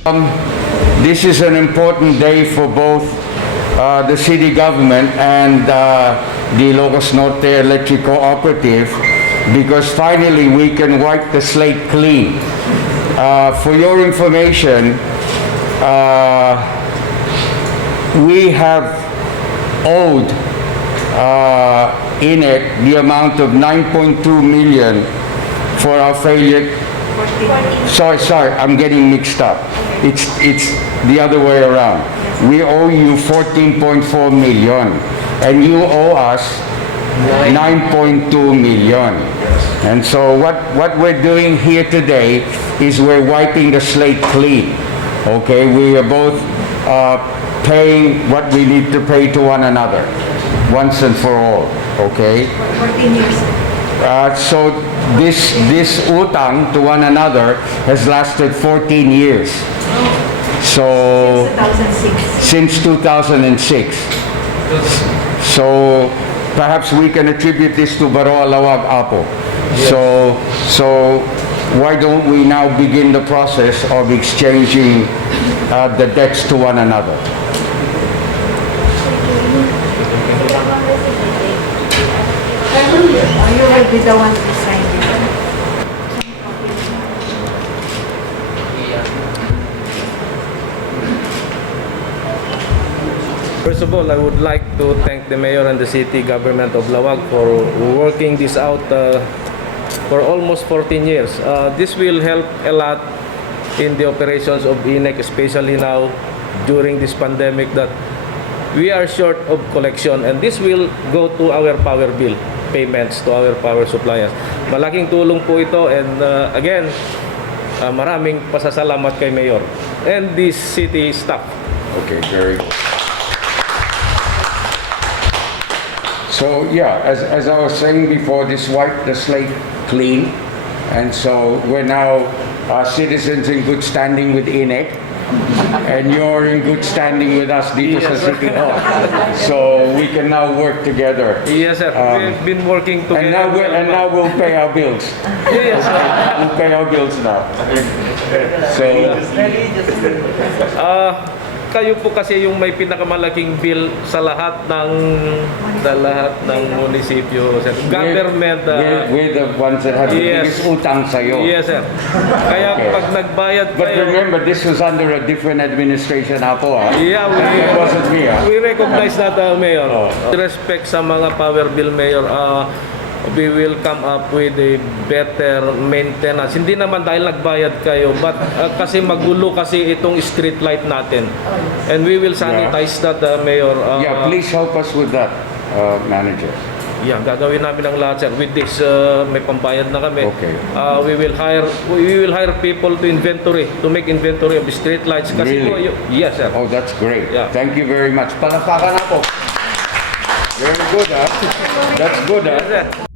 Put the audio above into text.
This is an important day for both the city government and the Ilocos Norte Electric Cooperative, because finally we can wipe the slate clean. For your information, we have owed uneg the amount of 9.2 million for our failure. Sorry, I'm getting mixed up. It's the other way around. We owe you 14.4 million, and you owe us 9.2 million. And so what we're doing here today is we're wiping the slate clean. Okay, we are both paying what we need to pay to one another, once and for all. Okay. 14 years. So this utang to one another has lasted 14 years. So Since 2006. since 2006. So perhaps we can attribute this to Baroa Laoag Apo. So why don't we now begin the process of exchanging the debts to one another? You will be the one to sign it. First of all, I would like to thank the mayor and the city government of Laoag for working this out for almost 14 years. This will help a lot in the operations of uneg, especially now during this pandemic that we are short of collection, and this will go to our power bill payments to our power suppliers. Malaking tulong po ito, and again, maraming pasasalamat kay Mayor and the city staff. Okay, very good. So yeah, as I was saying before, this wiped the slate clean, and so we're now citizens in good standing with uneg, and you're in good standing with us dito sa City Hall. So we can now work together. Yes, sir. We've been working together. And now we'll pay our bills. Yes, sir. We'll pay our bills now. So kayo po kasi yung may pinakamalaking bill sa lahat ng munisipyo, sir. Government. we're the ones that have the Yes. biggest utang sa'yo. Yes, sir. Kaya Okay. pag nagbayad But kayo, remember, this was under a different administration ako, ha? yeah, It wasn't me, ha? we recognize that, Mayor. Oh. Respect sa mga power bill, Mayor. We will come up with a better maintenance. Hindi naman dahil nagbayad kayo, but kasi magulo kasi itong street light natin. And we will sanitize that, Mayor. Yeah, please help us with that, manager. Yeah, gagawin namin ang lahat, sir. With this, may pambayad na kami. Okay. We will hire people to make inventory of the street lights. Kasi Really? yes, sir. Oh, that's great. Yeah. Thank you very much. Palakpakan ako. Very good, ha? That's good, ha? Yes, sir.